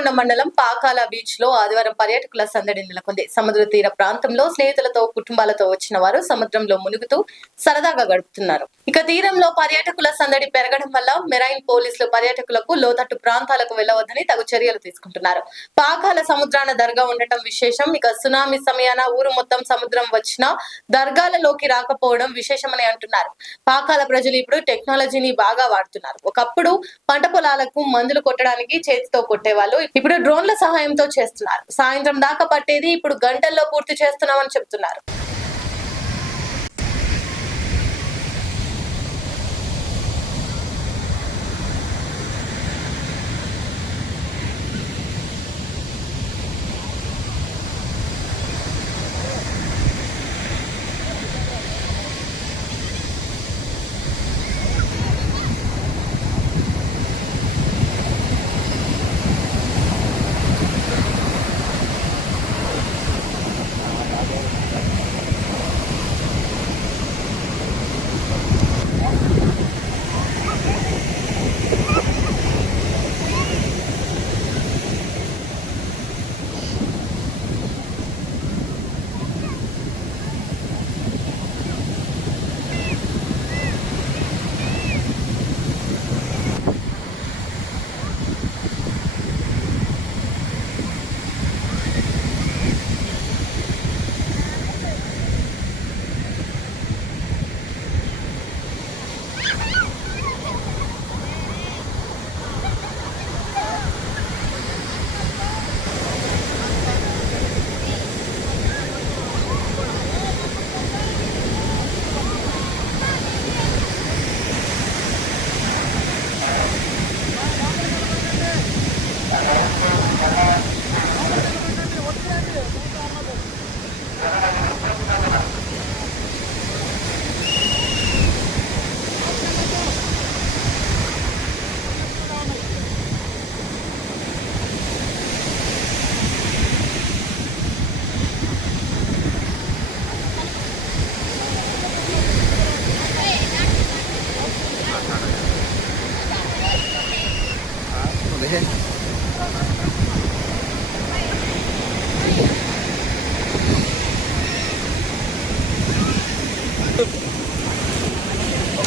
దేవరకొండ మండలం పాకాల బీచ్ లో ఆదివారం పర్యాటకుల సందడి నెలకొంది. సముద్ర తీర ప్రాంతంలో స్నేహితులతో కుటుంబాలతో వచ్చిన వారు సముద్రంలో మునుగుతూ సరదాగా గడుపుతున్నారు. ఇక తీరంలో పర్యాటకుల సందడి పెరగడం వల్ల మెరైన్ పోలీసులు పర్యాటకులకు లోతట్టు ప్రాంతాలకు వెళ్లవద్దని తగు చర్యలు తీసుకుంటున్నారు. పాకాల సముద్రాన దర్గా ఉండటం విశేషం. ఇక సునామీ సమయాన ఊరు మొత్తం సముద్రం వచ్చినా దర్గాలలోకి రాకపోవడం విశేషమని అంటున్నారు. పాకాల ప్రజలు ఇప్పుడు టెక్నాలజీని బాగా వాడుతున్నారు. ఒకప్పుడు పంట పొలాలకు మందులు కొట్టడానికి చేతితో కొట్టేవాళ్ళు, ఇప్పుడు డ్రోన్ల సహాయంతో చేస్తున్నారు. సాయంత్రం దాకా పట్టేది ఇప్పుడు గంటల్లో పూర్తి చేస్తున్నామని చెబుతున్నారు.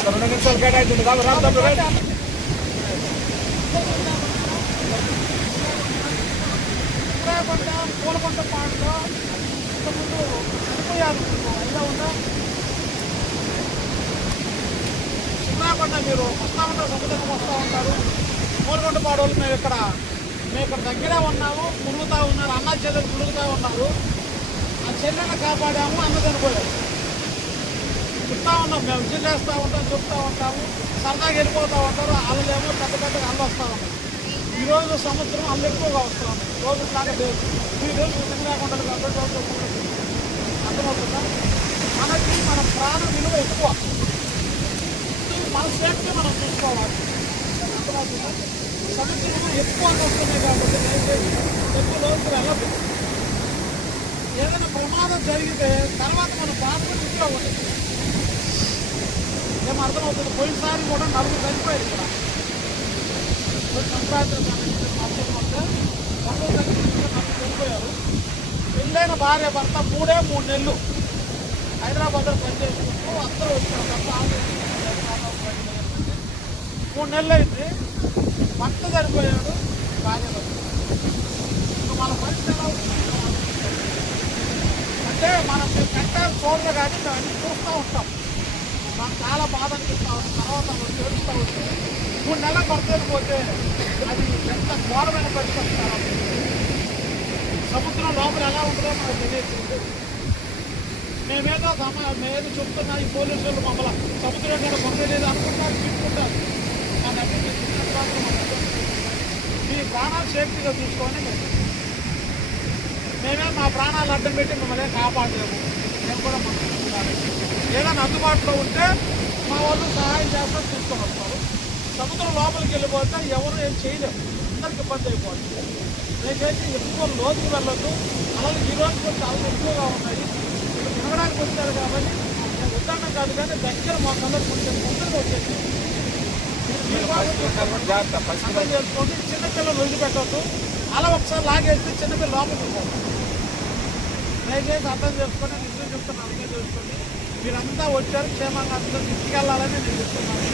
రెండు నిమిషాలు కేటాయించండి. పూలకొండ పాటలో ఇంతకుముందు చనిపోయారు. ఎలా ఉందా చిన్నకొండ మీరు వస్తూ ఉంటారు, సముద్రం వస్తూ ఉంటారు. పూలకొండ పాడోళ్ళు మేము ఇక్కడ దగ్గరే ఉన్నాము, మునుగుతూ ఉన్నారు. అన్న చెల్లెలు మునుగుతూ ఉన్నారు. ఆ చెల్లెని కాపాడాము, అన్న చనిపోయారు. చెప్తా ఉన్నాం, మేము విజిల్ వేస్తూ ఉంటాం, చెప్తూ ఉంటాము, సరదాగా వెళ్ళిపోతూ ఉంటారు. అల్లలేమో పెద్ద పెద్దగా అల్లు వస్తూ ఉన్నాయి. ఈరోజు సముద్రం అల్లు ఎక్కువగా వస్తూ ఉన్నాయి. రోజు లాగా లేదు. 3 రోజులు తినలేకుండా కాబట్టి అర్థమవుతుందా? మనకి మన ప్రాణ విలువ ఎక్కువ. మన సేఫ్టీ మనం చూసుకోవాలి. అర్థమవుతుందా? సముద్రం ఎక్కువ వస్తున్నాయి కాబట్టి దయచేసి ఎక్కువ రోజులు వెళ్ళదు. ఏదైనా ప్రమాదం జరిగితే తర్వాత మనం బాధపడి ఇంట్లో ఉంటుంది. ఏమో అర్థమవుతుంది. పోయినసారి కూడా 4 చనిపోయారు ఇక్కడ. సంక్రాంతి వస్తే 4 చనిపోయారు. పెళ్ళైన భార్య భర్త 3 నెలలు హైదరాబాద్లో పనిచేసుకుంటూ అందరూ వచ్చారు. భర్త 3 నెలలు అయింది. భర్త చనిపోయాడు, భార్య ఇంకా మన పరిస్థితి ఎలా అవుతుంది అంటే మనం కట్టాలు చూడదు కానీ మేము అన్నీ చూస్తూ ఉంటాం. మాకు చాలా బాధ అనిపిస్తూ ఉంటుంది. తర్వాత మనం తెలుస్తూ ఉంటుంది. 3 నెలలకు పడిపోతే అది ఎంత ఘోరమైన పరిస్థితి. సముద్రం లోపల ఎలా ఉంటుందో మనకు తెలియదు. మేమేదో చెప్తున్నా, ఈ పోలీసులు మమ్మల్ని సముద్రం కూడా పొందలేదు అనుకుంటారు, తీసుకుంటారు. కానీ అన్ని మీ ప్రాణాలు సేఫ్టీగా చూసుకొని మేమే మా ప్రాణాలు అడ్డం పెట్టి మిమ్మల్ని కాపాడలేము. మేము కూడా ఏదైనా అందుబాటులో ఉంటే మా వాళ్ళు సహాయం చేస్తారు, తీసుకొని వస్తారు. సముద్రం లోపలికి వెళ్ళిపోతే ఎవరు ఏం చేయలేము, అందరికి ఇబ్బంది అయిపోతుంది. దయచేసి ఎక్కువ లోతుకు వెళ్ళొద్దు. అలాగే ఈ రోజు కొంచెం అలలు ఎక్కువగా ఉన్నాయి. ఇప్పుడు తినడానికి వచ్చారు కాబట్టి నేను వద్దన్నా కాదు, కానీ దగ్గర మా కలర్ కొంచెం తొందరగా వచ్చేసి అర్థం చేసుకోండి. చిన్న పిల్లలు వదిలిపెట్టద్దు. అలా ఒకసారి లాగేస్తే చిన్నపిల్ల లోపలికి పోతుంది. దయచేసి అర్థం చేసుకొని నిజం చెప్తున్నాను, అర్థం చేసుకోండి. మీరంతా వచ్చారు క్షేమంగా అందరూ ఇంటికి వెళ్ళాలని నేను చెప్తున్నాను.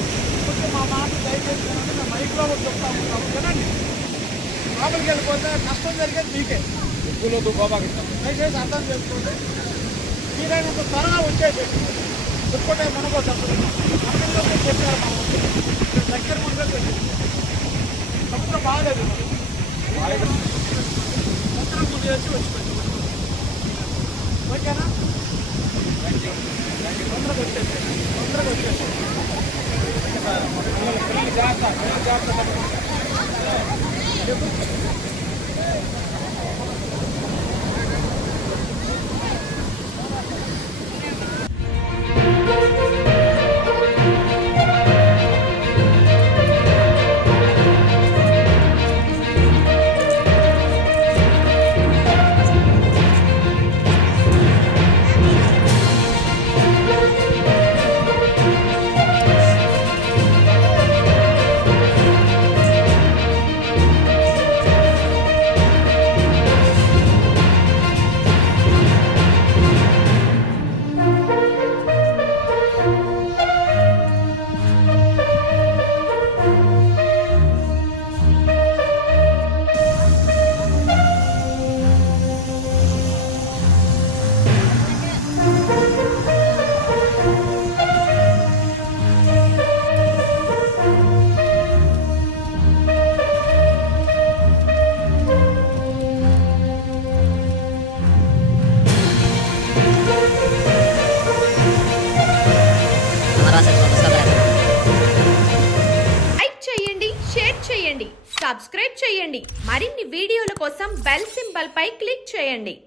కొంచెం మా మాట దయచేసి వినండి. మేము మైక్లో కూడా చెప్తా ఉంటాము, వినండి. లోపలికి వెళ్ళిపోతే నష్టం జరిగేది మీకే. దయచేసి అర్థం చేసుకోండి. మీరైనంత త్వరగా వచ్చేసేది దుక్కుంటే మునగొద్దు. అసలు మనలో చెప్పారు మా దగ్గర ముందే సముద్రం బాగాలేదు. సముద్రం ముందు వచ్చి వచ్చిపోయింది. ఓకేనా? తొందరగా వచ్చేసి సబ్స్క్రైబ్ చేయండి. మరిన్ని వీడియోల కోసం బెల్ సింబల్ పై క్లిక్ చేయండి.